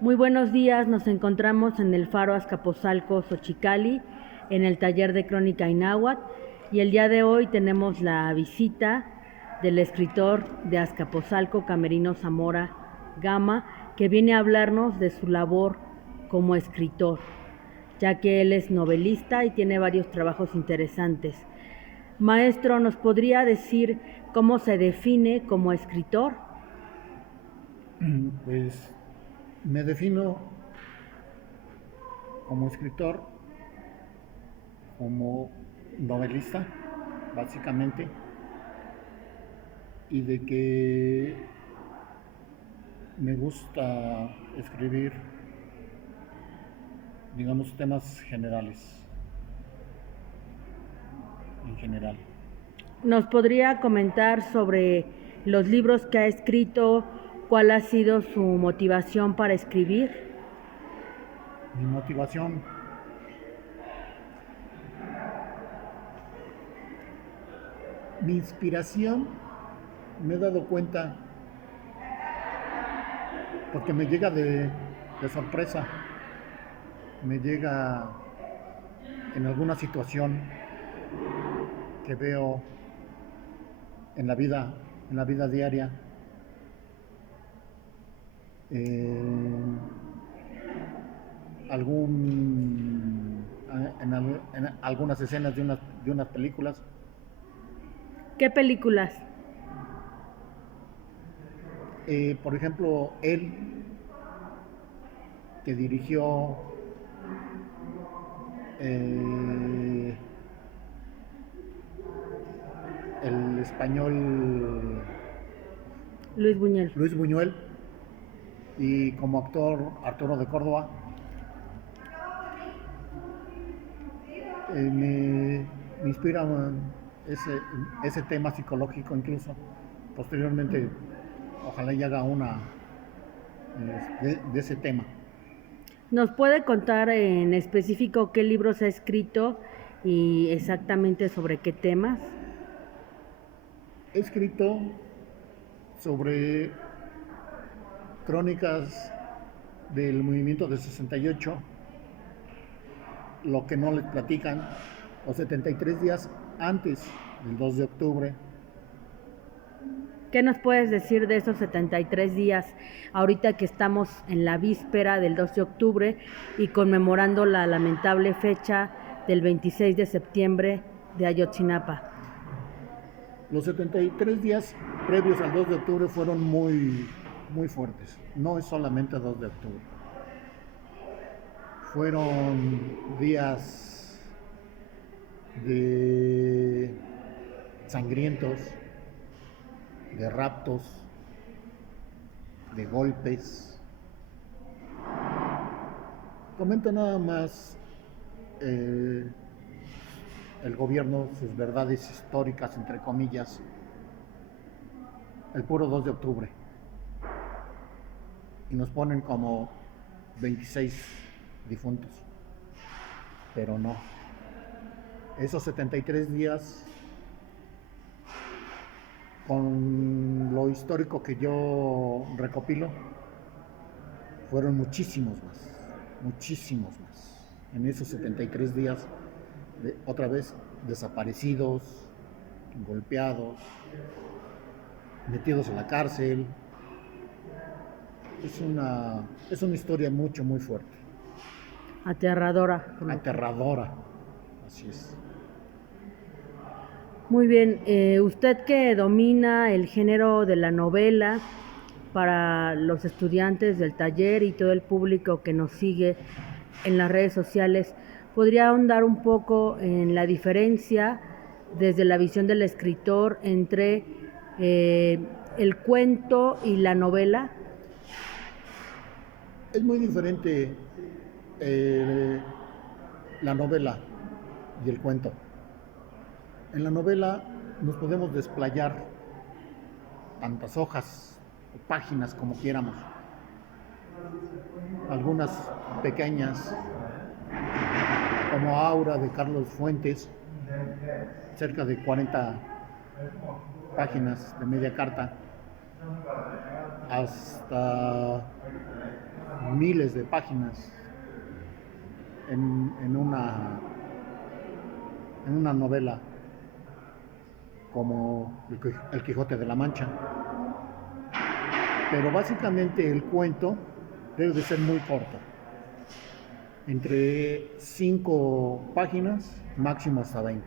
Muy buenos días, nos encontramos en el Faro Azcapotzalco, Xochicali, en el taller de Crónica Ináhuac, y el día de hoy tenemos la visita del escritor de Azcapotzalco, Camerino Zamora Gama, que viene a hablarnos de su labor como escritor, ya que él es novelista y tiene varios trabajos interesantes. Maestro, ¿nos podría decir cómo se define como escritor? Pues me defino como escritor, como novelista, básicamente, y de que me gusta escribir, digamos, temas generales, en general. ¿Nos podría comentar sobre los libros que ha escrito, cuál ha sido su motivación para escribir? Mi motivación, mi inspiración, me he dado cuenta, porque me llega de sorpresa, me llega en alguna situación que veo en la vida diaria, eh, en algunas escenas de unas películas. ¿Qué películas? Por ejemplo, él que dirigió eh, el español Luis Buñuel. Luis Buñuel y como actor Arturo de Córdoba, me inspira ese, ese tema psicológico incluso. Posteriormente, ojalá y haga una de ese tema. ¿Nos puede contar en específico qué libros ha escrito y exactamente sobre qué temas? He escrito sobre crónicas del movimiento de 68, lo que no les platican, los 73 días antes del 2 de octubre. ¿Qué nos puedes decir de esos 73 días, ahorita que estamos en la víspera del 2 de octubre y conmemorando la lamentable fecha del 26 de septiembre de Ayotzinapa? Los 73 días previos al 2 de octubre fueron muy fuertes. No es solamente 2 de octubre. Fueron días de sangrientos, de raptos, de golpes. Comenta nada más eh, el gobierno sus verdades históricas, entre comillas, el puro 2 de octubre. Y nos ponen como 26 difuntos. Pero no. Esos 73 días, con lo histórico que yo recopilo, fueron muchísimos más. En esos 73 días, otra vez, desaparecidos, golpeados, metidos en la cárcel. Es una historia muy fuerte. Aterradora. Aterradora. Así es. Muy bien, usted que domina el género de la novela, para los estudiantes del taller y todo el público que nos sigue en las redes sociales, ¿podría ahondar un poco en la diferencia desde la visión del escritor entre el cuento y la novela? Es muy diferente eh, la novela y el cuento. En la novela nos podemos desplayar tantas hojas o páginas como quieramos. Algunas pequeñas, como Aura de Carlos Fuentes, cerca de 40 páginas de media carta, hasta miles de páginas en una novela como El Quijote de la Mancha. Pero básicamente el cuento debe de ser muy corto, entre 5 páginas, máximo hasta 20.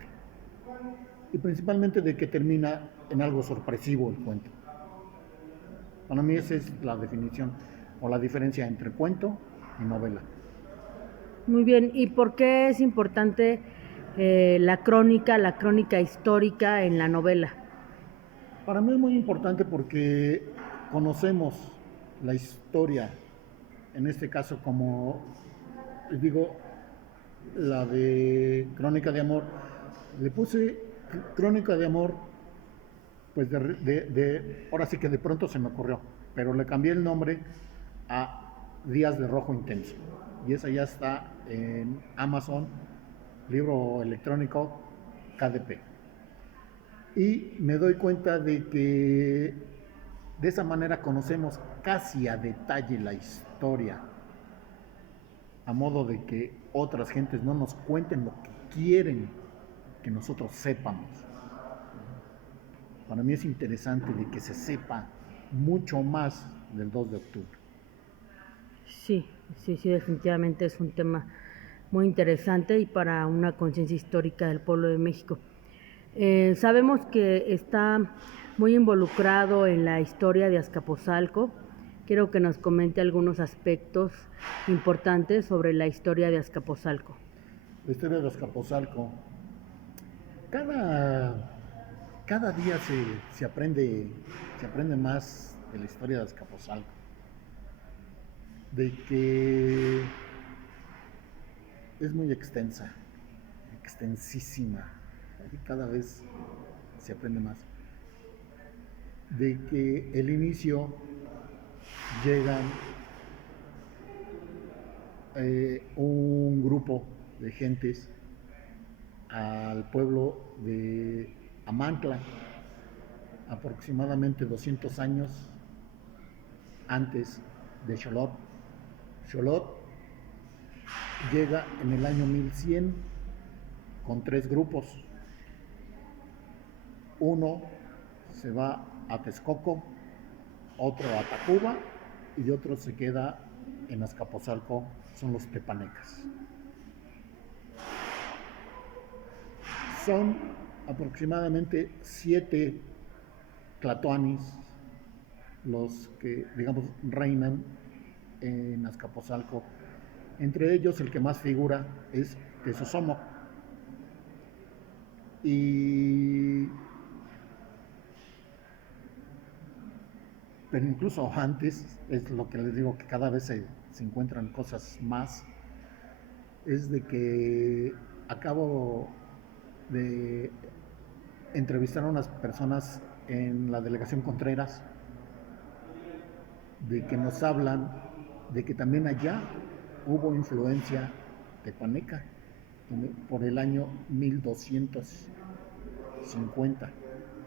Y principalmente de que termina en algo sorpresivo el cuento. Para mí esa es la definición o la diferencia entre cuento y novela. Muy bien, ¿y por qué es importante la crónica histórica en la novela? Para mí es muy importante porque conocemos la historia, en este caso como les digo, la de Crónica de Amor. Le puse Crónica de Amor, pues ahora sí que de pronto se me ocurrió, pero le cambié el nombre a Días de Rojo Intenso. Y esa ya está en Amazon, libro electrónico KDP. Y me doy cuenta de que de esa manera conocemos casi a detalle la historia, a modo de que otras gentes no nos cuenten lo que quieren que nosotros sepamos. Para mí es interesante de que se sepa mucho más del 2 de octubre. Sí, sí, sí, definitivamente es un tema muy interesante y para una conciencia histórica del pueblo de México. Sabemos que está muy involucrado en la historia de Azcapotzalco. Quiero que nos comente algunos aspectos importantes sobre la historia de Azcapotzalco. La historia de Azcapotzalco, cada día se aprende más de la historia de Azcapotzalco, de que es muy extensa, extensísima, y cada vez se aprende más. De que el inicio llegan un grupo de gentes al pueblo de Amantla, aproximadamente 200 años antes de Xolotl. Xolotl llega en el año 1100 con 3 grupos. Uno se va a Texcoco, otro a Tacuba y otro se queda en Azcapotzalco, son los tepanecas. Son aproximadamente 7 tlatoanis los que, digamos, reinan en Azcapotzalco. Entre ellos el que más figura es Tezosomoc. Pero incluso antes, es lo que les digo, que cada vez se encuentran cosas más, es de que acabo de entrevistar a unas personas en la delegación Contreras, de que nos hablan de que también allá hubo influencia tepaneca por el año 1250.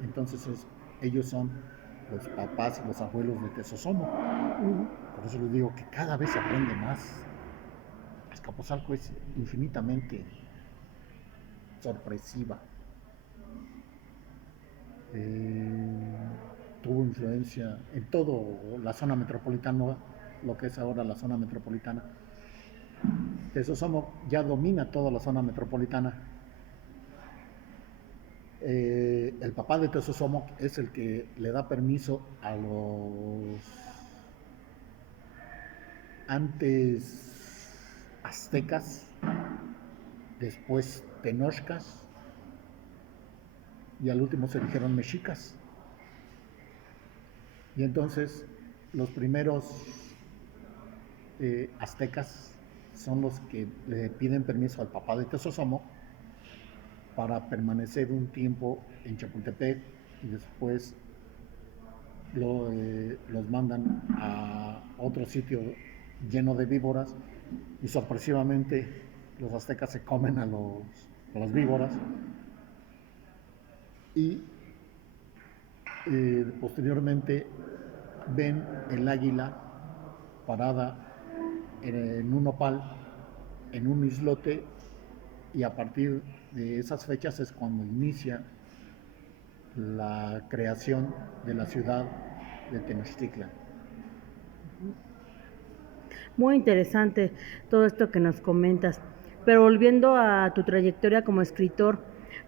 Entonces ellos son los papás y los abuelos de Tezosomoc. Por eso les digo que cada vez se aprende más. Azcapotzalco es infinitamente sorpresiva. Tuvo influencia en toda la zona metropolitana, lo que es ahora la zona metropolitana. Tezosomoc ya domina toda la zona metropolitana. El papá de Tezosomoc es el que le da permiso a los antes aztecas, después tenochcas y al último se dijeron mexicas. Y entonces los primeros aztecas son los que le piden permiso al papá de Tezosomoc para permanecer un tiempo en Chapultepec y después los mandan a otro sitio lleno de víboras y sorpresivamente los aztecas se comen a las víboras y posteriormente ven el águila parada en un opal, en un islote, y a partir de esas fechas es cuando inicia la creación de la ciudad de Tenochtitlan. Muy interesante todo esto que nos comentas. Pero volviendo a tu trayectoria como escritor,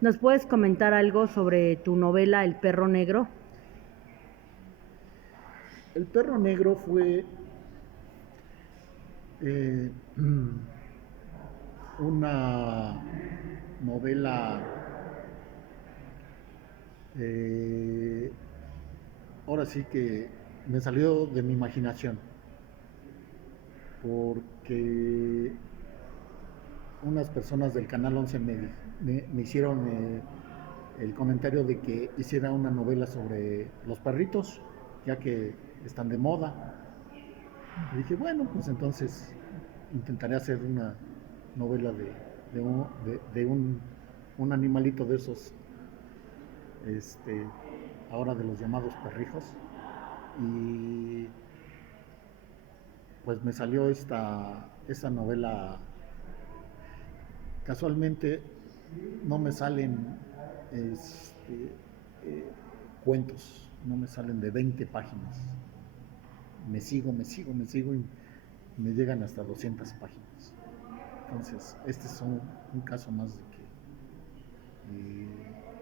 ¿nos puedes comentar algo sobre tu novela El perro negro? El perro negro fue eh, una novela, eh, ahora sí que me salió de mi imaginación, porque unas personas del Canal 11 me hicieron el comentario de que hiciera una novela sobre los perritos, ya que están de moda. Y dije, bueno, pues entonces intentaré hacer una novela de un animalito de esos, ahora de los llamados perrijos. Y pues me salió esta novela. Casualmente no me salen este, eh, cuentos, no me salen de 20 páginas. Me sigo y me llegan hasta 200 páginas. Entonces, este es un caso más de que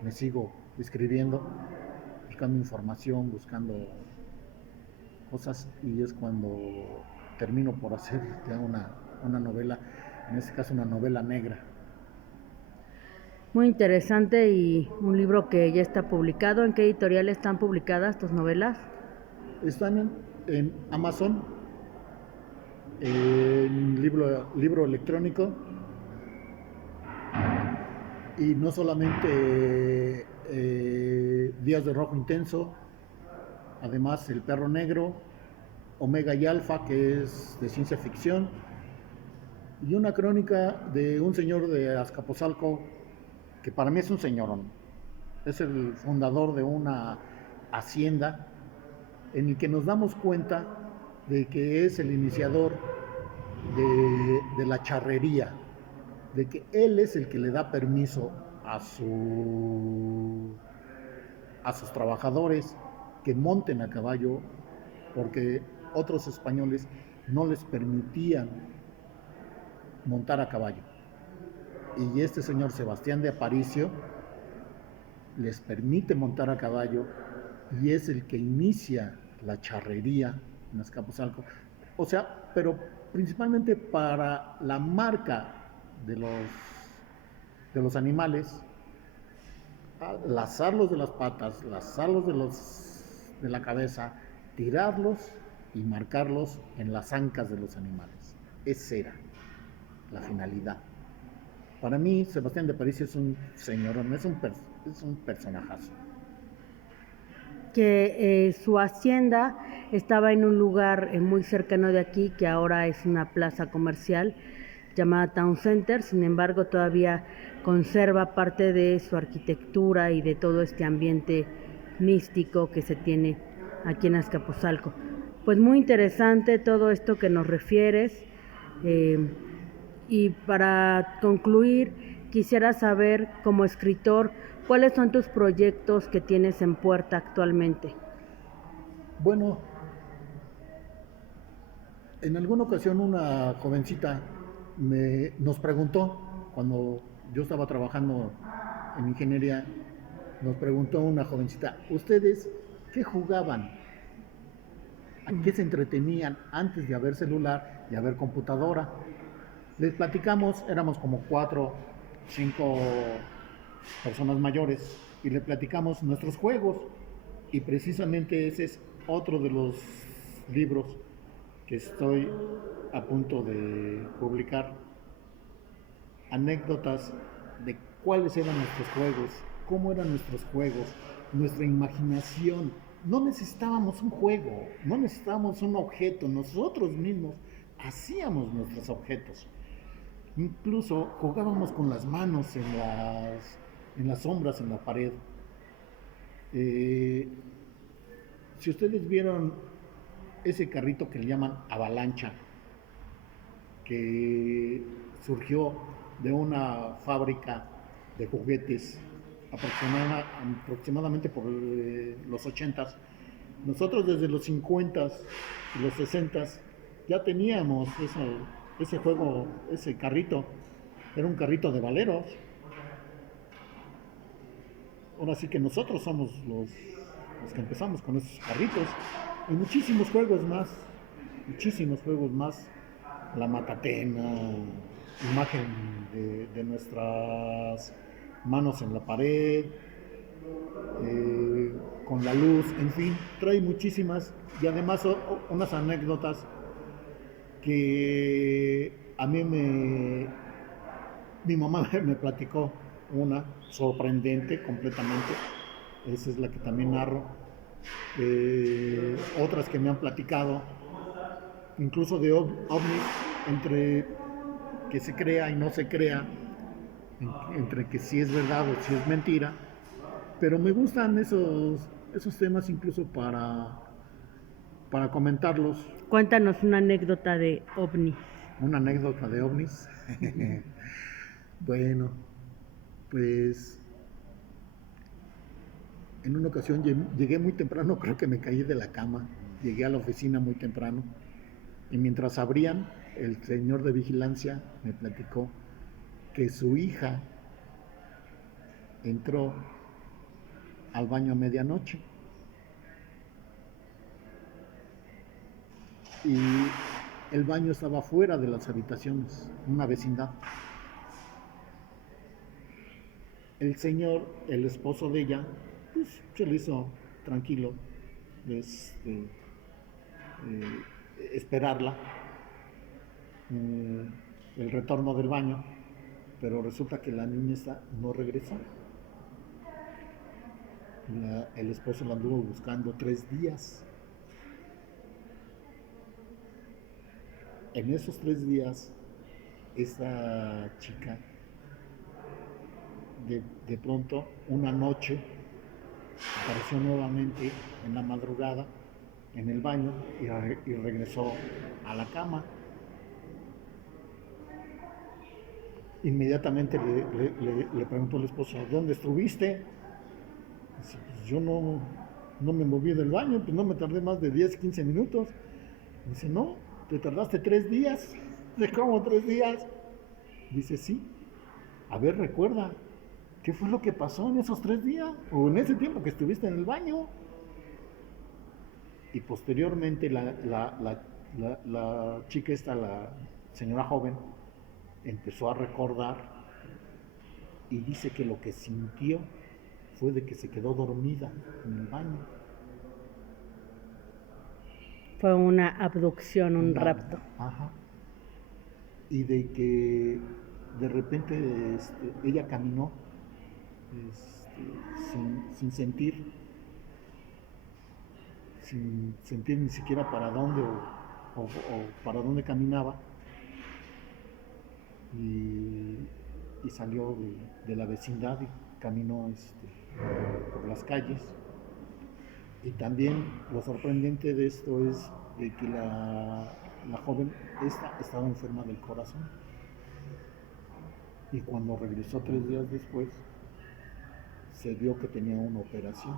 me sigo escribiendo, buscando información, buscando cosas, y es cuando termino por hacer ya una novela, en este caso una novela negra. Muy interesante y un libro que ya está publicado. ¿En qué editorial están publicadas tus novelas? Están en Amazon, en libro electrónico, y no solamente Días de Rojo Intenso, además El Perro Negro, Omega y Alfa, que es de ciencia ficción, y una crónica de un señor de Azcapotzalco, que para mí es un señorón. Es el fundador de una hacienda en el que nos damos cuenta de que es el iniciador de la charrería, de que él es el que le da permiso a sus trabajadores que monten a caballo, porque otros españoles no les permitían montar a caballo. Y este señor Sebastián de Aparicio les permite montar a caballo, y es el que inicia la charrería en Azcapotzalco. O sea, pero principalmente para la marca de los animales, lazarlos de las patas, lazarlos de la cabeza, tirarlos y marcarlos en las ancas de los animales. Esa era la finalidad. Para mí, Sebastián de Aparicio es un señorón, es un personajazo. Que su hacienda estaba en un lugar muy cercano de aquí, que ahora es una plaza comercial llamada Town Center. Sin embargo, todavía conserva parte de su arquitectura y de todo este ambiente místico que se tiene aquí en Azcapotzalco. Pues muy interesante todo esto que nos refieres. Y para concluir, quisiera saber, como escritor, ¿cuáles son tus proyectos que tienes en puerta actualmente? Bueno, en alguna ocasión una jovencita nos preguntó, cuando yo estaba trabajando en ingeniería, nos preguntó una jovencita, ¿ustedes qué jugaban? ¿A qué se entretenían antes de haber celular y haber computadora? Les platicamos, éramos como 4, 5 personas mayores, y le platicamos nuestros juegos, y precisamente ese es otro de los libros que estoy a punto de publicar, anécdotas de cuáles eran nuestros juegos, cómo eran nuestros juegos, nuestra imaginación. No necesitábamos un juego, no necesitábamos un objeto, nosotros mismos hacíamos nuestros objetos. Incluso jugábamos con las manos en las sombras, en la pared. Si ustedes vieron ese carrito que le llaman avalancha, que surgió de una fábrica de juguetes aproximadamente por los 80s. Nosotros desde los 50s y los 60s ya teníamos ese juego, ese carrito. Era un carrito de valeros. Ahora sí que nosotros somos los que empezamos con esos carritos. Y muchísimos juegos más. La Matatena, imagen de nuestras manos en la pared, con la luz, en fin, trae muchísimas y además unas anécdotas que a mí mi mamá me platicó una sorprendente completamente, esa es la que también narro, otras que me han platicado, incluso de ovnis, entre que se crea y no se crea, entre que si es verdad o si es mentira, pero me gustan esos temas incluso para comentarlos. Cuéntanos una anécdota de ovnis. Una anécdota de ovnis. Bueno, pues en una ocasión llegué muy temprano, creo que me caí de la cama, llegué a la oficina muy temprano y mientras abrían, el señor de vigilancia me platicó que su hija entró al baño a medianoche y el baño estaba fuera de las habitaciones, una vecindad. El señor, el esposo de ella, pues se le hizo tranquilo esperarla, el retorno del baño, pero resulta que la niña esta no regresó. El esposo la anduvo buscando 3 días. En esos 3 días, esta chica, de pronto, una noche, apareció nuevamente en la madrugada en el baño y regresó a la cama. Inmediatamente le preguntó al esposo, ¿dónde estuviste? Dice, pues yo no me moví del baño, pues no me tardé más de 10, 15 minutos. Dice, no, te tardaste 3 días. ¿De cómo 3 días? Dice, sí. A ver, recuerda, ¿qué fue lo que pasó en esos 3 días? O en ese tiempo que estuviste en el baño. Y posteriormente la chica esta, la señora joven, empezó a recordar y dice que lo que sintió fue de que se quedó dormida en el baño. Fue una abducción, un rapto. Ajá. Y de que de repente ella caminó sin sentir ni siquiera para dónde o para dónde caminaba y salió de la vecindad y caminó por las calles. Y también lo sorprendente de esto es de que la joven estaba enferma del corazón y cuando regresó 3 días después se vio que tenía una operación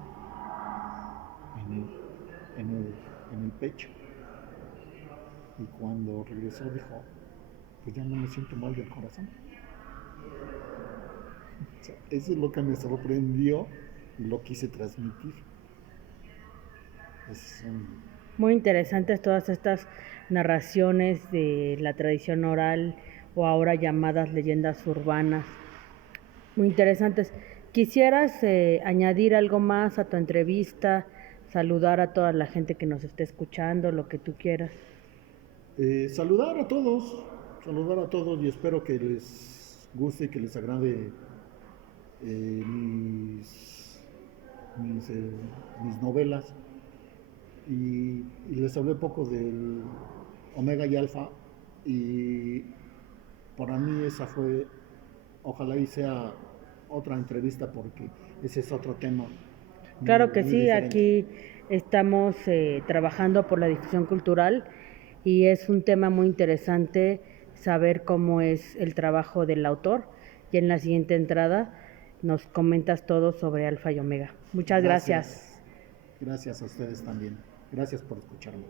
en el pecho, y cuando regresó dijo, pues ya no me siento mal del corazón. O sea, eso es lo que me sorprendió y lo quise transmitir. Muy interesantes todas estas narraciones de la tradición oral o ahora llamadas leyendas urbanas. Muy interesantes. ¿Quisieras añadir algo más a tu entrevista? Saludar a toda la gente que nos esté escuchando, lo que tú quieras. Saludar a todos y espero que les guste y que les agrade mis novelas. Y les hablé poco del Omega y Alfa y para mí esa fue, ojalá y sea otra entrevista porque ese es otro tema. Claro que sí, diferente. aquí estamos trabajando por la difusión cultural y es un tema muy interesante saber cómo es el trabajo del autor. Y en la siguiente entrada nos comentas todo sobre Alfa y Omega. Muchas gracias. Gracias a ustedes también. Gracias por escucharme.